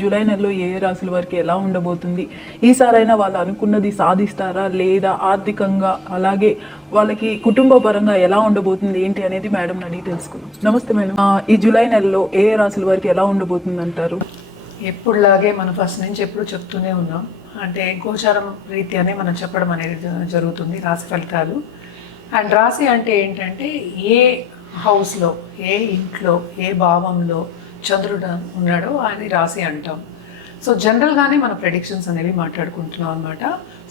July నెలలో ఏ రాశుల వారికి ఎలా ఉండబోతుంది, ఈసారైనా వాళ్ళు అనుకున్నది సాధిస్తారా లేదా, ఆర్థికంగా అలాగే వాళ్ళకి కుటుంబ పరంగా ఎలా ఉండబోతుంది ఏంటి అనేది మేడం అడిగి తెలుసుకుందాం. నమస్తే మేడం, ఈ జూలై నెలలో ఏ రాశుల వారికి ఎలా ఉండబోతుంది అంటారు? ఎప్పుడులాగే మనం ఫస్ట్ నుంచి ఎప్పుడు చెప్తూనే ఉన్నాం, అంటే గోచారం రీత్యానే మనం చెప్పడం అనేది జరుగుతుంది రాశి ఫలితాలు. అండ్ రాశి అంటే ఏంటంటే ఏ హౌస్లో, ఏ ఇంట్లో, ఏ భావంలో చంద్రుడు ఉన్నాడో అది రాశి అంటాం. సో జనరల్గానే మన ప్రెడిక్షన్స్ అనేవి మాట్లాడుకుంటున్నాం అనమాట.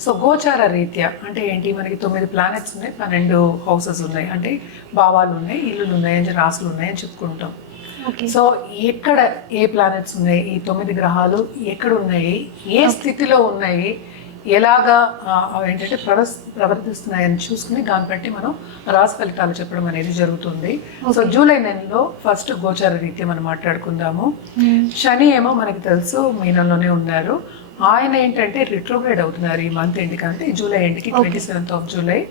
సో గోచార రీత్యా అంటే ఏంటి, మనకి 9 ప్లానెట్స్ ఉన్నాయి, 12 హౌసెస్ ఉన్నాయి, అంటే భావాలు ఉన్నాయి, ఇల్లులు ఉన్నాయి, అంటే రాసులు ఉన్నాయి అని చెప్పుకుంటాం. సో ఎక్కడ ఏ ప్లానెట్స్ ఉన్నాయి, ఈ 9 గ్రహాలు ఎక్కడ ఉన్నాయి, ఏ స్థితిలో ఉన్నాయి, ఎలాగా ఏంటంటే ప్రవర్తిస్తున్నాయని చూసుకుని దాన్ని బట్టి మనం రాశి ఫలితాలు చెప్పడం అనేది జరుగుతుంది. సో జూలై నెలలో ఫస్ట్ గోచార రీత్యా మనం మాట్లాడుకుందాము. శని ఏమో మనకి తెలుసు మీనంలోనే ఉన్నారు. ఆయన ఏంటంటే రిట్రోగ్రేడ్ అవుతున్నారు ఈ మంత్ ఎండ్కి, అంటే జూలై ఎండ్కి 27th of July.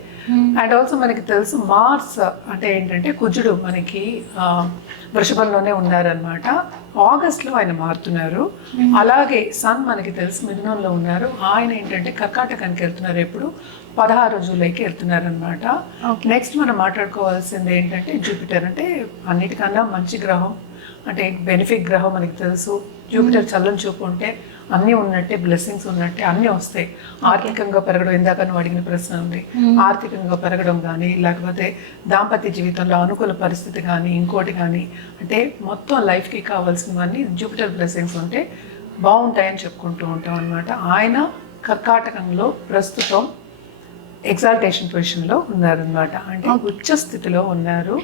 And also మనకి తెలుసు మార్స్ అంటే ఏంటంటే కుజుడు మనకి వృషభంలోనే ఉన్నారనమాట. ఆగస్ట్లో ఆయన మారుతున్నారు. అలాగే సన్ మనకి తెలుసు మిథునంలో ఉన్నారు. ఆయన ఏంటంటే కర్కాటకానికి వెళ్తున్నారు, ఎప్పుడు 16 జూలైకి వెళ్తున్నారు అనమాట. నెక్స్ట్ మనం మాట్లాడుకోవాల్సింది ఏంటంటే జూపిటర్, అంటే అన్నిటికన్నా మంచి గ్రహం, అంటే బెనిఫిట్ గ్రహం మనకి తెలుసు. జూపిటర్ చల్లని చూపు ఉంటే అన్నీ ఉన్నట్టే, బ్లెస్సింగ్స్ ఉన్నట్టే అన్నీ వస్తాయి. ఆర్థికంగా పెరగడం, ఇందాక నువ్వు అడిగిన ప్రశ్న ఉంది, ఆర్థికంగా పెరగడం కానీ, లేకపోతే దాంపత్య జీవితంలో అనుకూల పరిస్థితి కానీ, ఇంకోటి కానీ, అంటే మొత్తం లైఫ్కి కావాల్సినవన్నీ జూపిటర్ బ్లెస్సింగ్స్ ఉంటే బాగుంటాయని చెప్పుకుంటూ ఉంటాం అనమాట. ఆయన కర్కాటకంలో ప్రస్తుతం ఎగ్జాల్టేషన్ పొజిషన్లో ఉన్నారనమాట, అంటే ఉచ్చ స్థితిలో ఉన్నారు.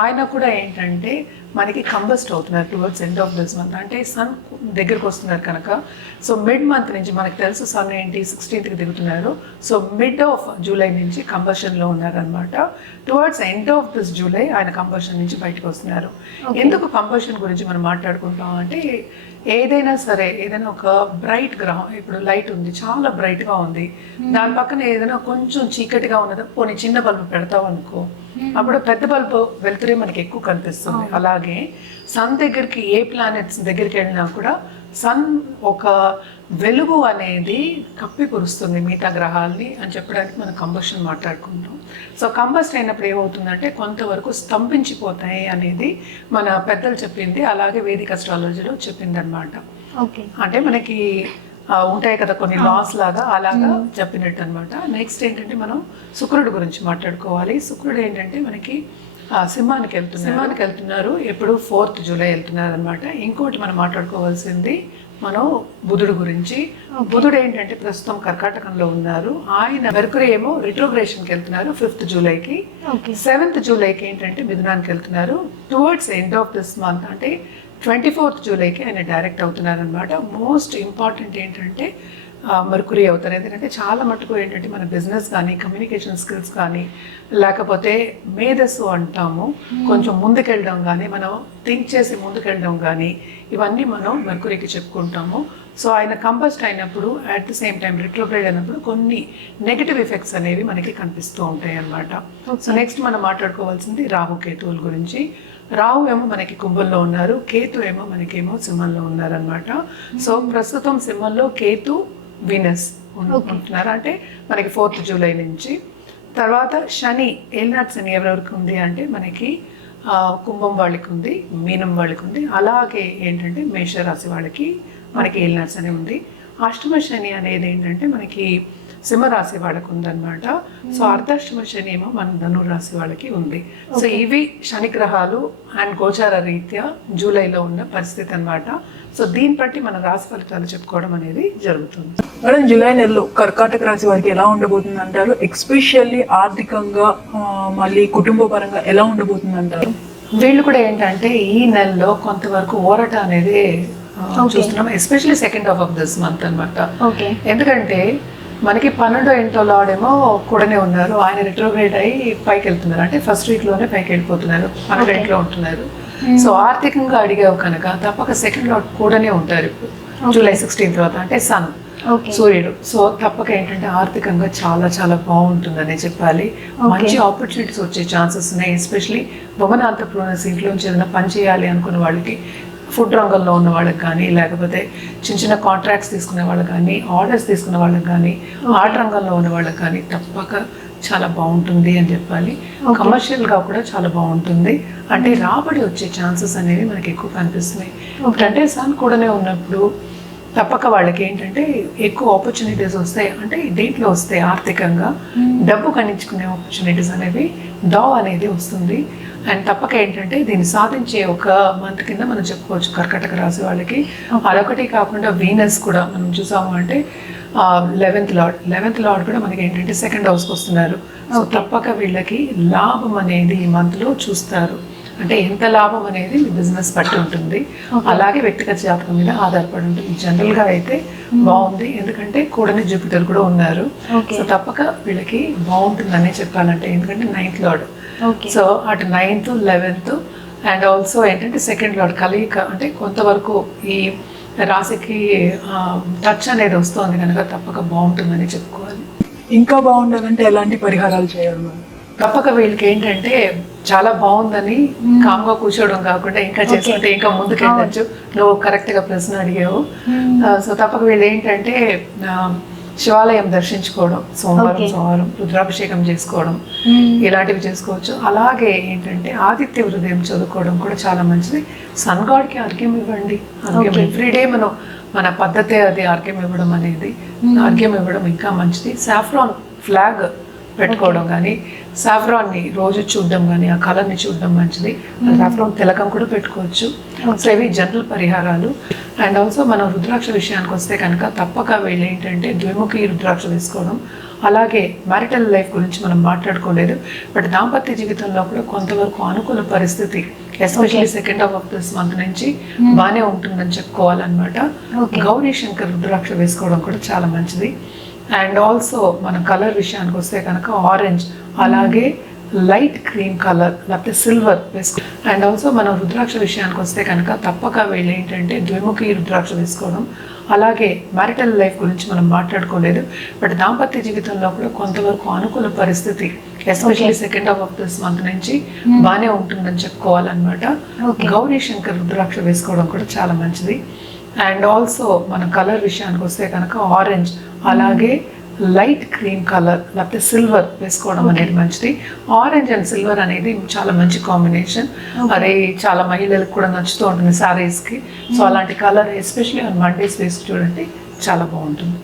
ఆయన కూడా ఏంటంటే మనకి కంబస్ట్ అవుతున్నారు towards end of this month, అంటే సన్ దగ్గరకు వస్తున్నారు కనుక. సో మిడ్ మంత్ నుంచి మనకు తెలుసు సన్ ఏంటి 16th దిగుతున్నారు. సో మిడ్ ఆఫ్ జూలై నుంచి కంబషన్లో ఉన్నారనమాట. Towards end of this July ఆయన కంబషన్ నుంచి బయటకు వస్తున్నారు. ఎందుకు కంబషన్ గురించి మనం మాట్లాడుకుంటాం అంటే, ఏదైనా సరే, ఏదైనా ఒక బ్రైట్ గ్రహం, ఇప్పుడు లైట్ ఉంది, చాలా బ్రైట్గా ఉంది, దాని పక్కన ఏదైనా కొంచెం చీకటిగా ఉన్నది, పోనీ చిన్న బల్బు పెడతాం అనుకో, అప్పుడు పెద్ద బల్బు వెళ్తురే మనకి ఎక్కువ కనిపిస్తుంది. అలాగే సన్ దగ్గరికి, ఏ ప్లానెట్స్ దగ్గరికి వెళ్ళినా కూడా సన్ ఒక వెలుగు అనేది కప్పి పురుస్తుంది మిగతా గ్రహాలని అని చెప్పడానికి మనం కంబషన్ మాట్లాడుకుంటాం. సో కంబస్ట్ అయినప్పుడు ఏమవుతుందంటే కొంతవరకు స్తంభించిపోతాయి అనేది మన పెద్దలు చెప్పింది, అలాగే వేదిక అస్ట్రాలజీలో చెప్పింది అనమాట. అంటే మనకి ఉంటాయి కదా కొన్ని లాస్ లాగా, అలాగా చెప్పినట్టు అనమాట. నెక్స్ట్ ఏంటంటే మనం శుక్రుడు గురించి మాట్లాడుకోవాలి. శుక్రుడు ఏంటంటే మనకి సింహానికి వెళ్తున్నారు, ఎప్పుడు 4th జూలై వెళ్తున్నారు అనమాట. ఇంకోటి మనం మాట్లాడుకోవాల్సింది మనం బుధుడు గురించి. బుధుడు ఏంటంటే ప్రస్తుతం కర్కాటకంలో ఉన్నారు. ఆయన మెర్కురీ ఏమో రిట్రోగ్రేషన్కి వెళ్తున్నారు 5th జూలైకి. 7th జూలైకి ఏంటంటే మిథునానికి వెళ్తున్నారు. Towards end of this month అంటే 24th జూలైకి ఆయన డైరెక్ట్ అవుతున్నారు అనమాట. మోస్ట్ ఇంపార్టెంట్ ఏంటంటే మెర్కురీ అవుతారు. ఎందుకంటే చాలా మటుకు ఏంటంటే మన బిజినెస్ కానీ, కమ్యూనికేషన్ స్కిల్స్ కానీ, లేకపోతే మేధస్సు అంటాము, కొంచెం ముందుకెళ్ళడం కానీ, మనం థింక్ చేసి ముందుకెళ్ళడం కానీ, ఇవన్నీ మనం మెర్కురీకి చెప్పుకుంటాము. సో ఆయన కంబస్ట్ అయినప్పుడు, at the same time retrograde అయినప్పుడు కొన్ని నెగిటివ్ ఎఫెక్ట్స్ అనేవి మనకి కనిపిస్తూ ఉంటాయి అన్నమాట. సో నెక్స్ట్ మనం మాట్లాడుకోవాల్సింది రాహుకేతువుల గురించి. రాహు ఏమో మనకి కుంభంలో ఉన్నారు, కేతు ఏమో మనకేమో సింహంలో ఉన్నారనమాట. సో ప్రస్తుతం సింహంలో కేతు, వీనస్ ఉంటున్నారు, అంటే మనకి 4th జూలై నుంచి. తర్వాత శని, ఏలినాటి శని ఎవరెవరికి ఉంది అంటే మనకి కుంభం వాళ్ళకి ఉంది, మీనం వాళ్ళకి ఉంది, అలాగే ఏంటంటే మేషరాశి వాళ్ళకి మనకి ఏలినాటి శని ఉంది. అష్టమ శని అనేది ఏంటంటే మనకి సింహరాశి వాళ్ళకి ఉందన్నమాట. సో అర్ధాష్టమ శని ఏమో మన ధనురాశి వాళ్ళకి ఉంది. సో ఇవి శని గ్రహాలు అండ్ గోచార రీత్యా జూలైలో ఉన్న పరిస్థితి అన్నమాట. సో దీన్ని బట్టి మన రాశి ఫలితాలు చెప్పుకోవడం అనేది జరుగుతుంది. మేడం, జూలై నెలలో కర్కాటక రాశి వారికి ఎలా ఉండబోతుంది అంటారు? ఎక్స్పెషల్లీ ఆర్థికంగా మళ్ళీ కుటుంబ పరంగా ఎలా ఉండబోతుంది అంటారు? వీళ్ళు కూడా ఏంటంటే ఈ నెలలో కొంతవరకు ఊరట అనేది చూస్తున్నాం, especially second half of this month అనమాట. ఎందుకంటే మనకి 12వ ఇంట్లో లాడేమో కూడానే ఉన్నారు, ఆయన రిట్రోగ్రేడ్ అయ్యి పైకి వెళ్తున్నారు, అంటే ఫస్ట్ వీక్లోనే పైకి వెళ్ళిపోతున్నారు, 12వ ఇంట్లో ఉంటున్నారు. సో ఆర్థికంగా అడిగావు కనుక తప్పక సెకండ్ లాట్ కూడానే ఉంటారు ఇప్పుడు జూలై 16 తర్వాత, అంటే సన్ సూర్యుడు. సో తప్పక ఏంటంటే ఆర్థికంగా చాలా చాలా బాగుంటుందని చెప్పాలి. మంచి ఆపర్చునిటీస్ వచ్చే ఛాన్సెస్ ఉన్నాయి, ఎస్పెషలీ ఉమెన్ ఆంటర్‌ప్రెన్యూర్స్, ఇంట్లోంచి ఏదైనా పని చేయాలి అనుకున్న వాళ్ళకి ఫుడ్ రంగంలో ఉన్న వాళ్ళకి కానీ, లేకపోతే చిన్న చిన్న కాంట్రాక్ట్స్ తీసుకునే వాళ్ళకి కానీ, ఆర్డర్స్ తీసుకునే వాళ్ళకి కానీ, ఆర్ట్ రంగంలో ఉన్న వాళ్ళకి కానీ తప్పక చాలా బాగుంటుంది అని చెప్పాలి. కమర్షియల్గా కూడా చాలా బాగుంటుంది. అంటే రాబడి వచ్చే ఛాన్సెస్ అనేవి మనకి ఎక్కువ కనిపిస్తున్నాయి. అంటే సన్ కూడానే ఉన్నప్పుడు తప్పక వాళ్ళకి ఏంటంటే ఎక్కువ ఆపర్చునిటీస్ వస్తాయి. అంటే దేంట్లో వస్తాయి, ఆర్థికంగా డబ్బు కనించుకునే ఆపర్చునిటీస్ అనేవి అనేది వస్తుంది. అండ్ తప్పక ఏంటంటే దీన్ని సాధించే ఒక మంత్ కింద మనం చెప్పుకోవచ్చు కర్కాటక రాశి వాళ్ళకి. అదొకటి కాకుండా వీనస్ కూడా మనం చూసాము అంటే 11th లార్డ్ కూడా మనకి ఏంటంటే సెకండ్ హౌస్కి వస్తున్నారు. సో తప్పక వీళ్ళకి లాభం అనేది ఈ మంత్లో చూస్తారు. అంటే ఎంత లాభం అనేది మీ బిజినెస్ బట్టి ఉంటుంది, అలాగే వ్యక్తిగత జాతకం మీద ఆధారపడి ఉంటుంది. జనరల్గా అయితే బాగుంది, ఎందుకంటే కూడని జూపిటర్ కూడా ఉన్నారు. సో తప్పక వీళ్ళకి బాగుంటుందనే చెప్పాలంటే, ఎందుకంటే 9th లార్డ్. సో అటు 9th 11th అండ్ ఆల్సో ఏంటంటే సెకండ్ లార్డ్ కలయిక, అంటే కొంతవరకు ఈ రాశికి టచ్ అనేది వస్తుంది కనుక తప్పక బాగుంటుందని చెప్పుకోవాలి. ఇంకా బాగుండాలంటే ఎలాంటి పరిహారాలు చేయాలి మేడం? తప్పక వీళ్ళకి ఏంటంటే చాలా బాగుందని కామ్గా కూర్చోవడం కాకుండా ఇంకా చేసుకుంటే ఇంకా ముందుకు వెళ్ళచ్చు. నువ్వు కరెక్ట్గా ప్రశ్న అడిగావు. సో తప్పక వీళ్ళు ఏంటంటే శివాలయం దర్శించుకోవడం, సోమవారం రుద్రాభిషేకం చేసుకోవడం, ఇలాంటివి చేసుకోవచ్చు. అలాగే ఏంటంటే ఆదిత్య హృదయం చదువుకోవడం కూడా చాలా మంచిది. సన్ గాడ్కి అర్ఘ్యం ఇవ్వండి. అర్ఘ్యం ఎవ్రీడే మన పద్ధతే అది, అర్ఘ్యం ఇవ్వడం అనేది. అర్ఘ్యం ఇవ్వడం ఇంకా మంచిది. సాఫ్రాన్ ఫ్లాగ్ పెట్టుకోవడం కానీ, సాఫ్రాన్ని రోజు చూడడం కానీ, ఆ కలర్ని చూడడం మంచిది. సాఫ్రాన్ తిలకం కూడా పెట్టుకోవచ్చు. సో ఇవి జనరల్ పరిహారాలు. అండ్ ఆల్సో మనం రుద్రాక్ష విషయానికి వస్తే కనుక తప్పక వీళ్ళు ఏంటంటే ద్విముఖి రుద్రాక్ష తీసుకోవడం. అలాగే మ్యారిటల్ లైఫ్ గురించి మనం మాట్లాడుకోలేదు, బట్ దాంపత్య జీవితంలో కూడా కొంతవరకు అనుకూల పరిస్థితి, especially second half of this month నుంచి బాగానే ఉంటుందని చెప్పుకోవాలన్నమాట. గౌరీ శంకర్ రుద్రాక్ష వేసుకోవడం కూడా చాలా మంచిది. అండ్ ఆల్సో మన కలర్ విషయానికి వస్తే కనుక ఆరెంజ్, అలాగే లైట్ క్రీమ్ కలర్ లేకపోతే సిల్వర్ వేసుకో. అండ్ ఆల్సో మనం రుద్రాక్ష విషయానికి వస్తే కనుక తప్పక వీళ్ళు ఏంటంటే ద్విముఖి రుద్రాక్ష వేసుకోవడం. అలాగే మ్యారిటల్ లైఫ్ గురించి మనం మాట్లాడుకోలేదు, బట్ దాంపత్య జీవితంలో కూడా కొంతవరకు అనుకూల పరిస్థితి, especially second half of this month నుంచి బాగానే ఉంటుందని చెప్పుకోవాలన్నమాట. గౌరీ శంకర్ రుద్రాక్ష వేసుకోవడం కూడా చాలా మంచిది. అండ్ ఆల్సో మన కలర్ విషయానికి వస్తే కనుక ఆరెంజ్, అలాగే లైట్ క్రీమ్ కలర్ లేకపోతే సిల్వర్ వేసుకోవడం అనేది మంచిది. ఆరెంజ్ అండ్ సిల్వర్ అనేది చాలా మంచి కాంబినేషన్. అది చాలా మహిళలకు కూడా నచ్చుతూ ఉంటుంది శారీస్కి. సో అలాంటి కలర్ ఎస్పెషల్లీ ఆన్ మండేస్ వేసి చూడండి, చాలా బాగుంటుంది.